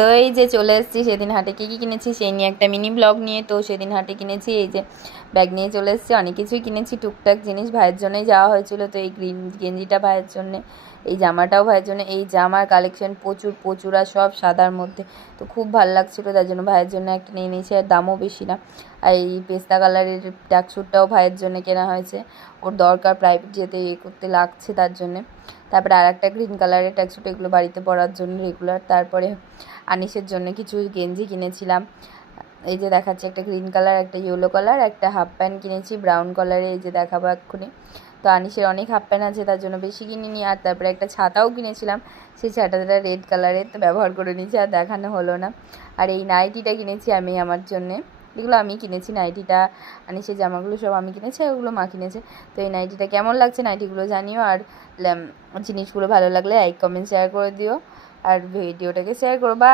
তো এই যে চলে এসেছি সেদিন হাটে কী কী কিনেছি সেই নিয়ে একটা মিনি ব্লগ নিয়ে। তো সেদিন হাটে কিনেছি এই যে ব্যাগ নিয়ে চলে এসেছি, অনেক কিছুই কিনেছি, টুকটাক জিনিস ভাইয়ের জন্যই যাওয়া হয়েছিল। তো এই গ্রিন গেঞ্জিটা ভাইয়ের জন্যে, এই জামাটাও ভাইয়ের জন্য। এই জামার কালেকশন প্রচুর প্রচুর, আর সব সাদার মধ্যে, তো খুব ভালো লাগছিলো, তার জন্য ভাইয়ের জন্য একটা নিয়ে নিয়েছি। আর দামও বেশি না। আর এই পেস্তা কালারের ট্যাক্সুটটাও ভাইয়ের জন্য কেনা হয়েছে, ওর দরকার প্রাইভেট যেতে করতে লাগছে তার জন্যে। তারপরে আর একটা গ্রিন কালারের ট্যাক্সুট, এগুলো বাড়িতে পরার জন্য রেগুলার। তারপরে আনিসের জন্য কিছু গেঞ্জি কিনেছিলাম, এই যে দেখাচ্ছে একটা গ্রিন কালার, একটা ইয়েলো কালার, একটা হাফ প্যান্ট কিনেছি ব্রাউন কালারে, এই যে দেখাবো এক্ষুনি। তো আনিসের অনেক হাফ প্যান্ট আছে তার জন্য বেশি কিনিনি। আর তারপরে একটা ছাতাও কিনেছিলাম, সেই ছাতাটা রেড কালারের, তো ব্যবহার করে নিয়েছি, আর দেখানো হলো না। আর এই নাইটিটা কিনেছি আমি আমার জন্যে, এগুলো আমি কিনেছি নাইটিটা, আনিসের জামাগুলো সব আমি কিনেছি, আর ওগুলো মা কিনেছে। তো এই নাইটিটা কেমন লাগছে নাইটিগুলো জানিও, আর জিনিসগুলো ভালো লাগলে লাইক কমেন্ট শেয়ার করে দিও, আর ভিডিওটাকে শেয়ার করো। বা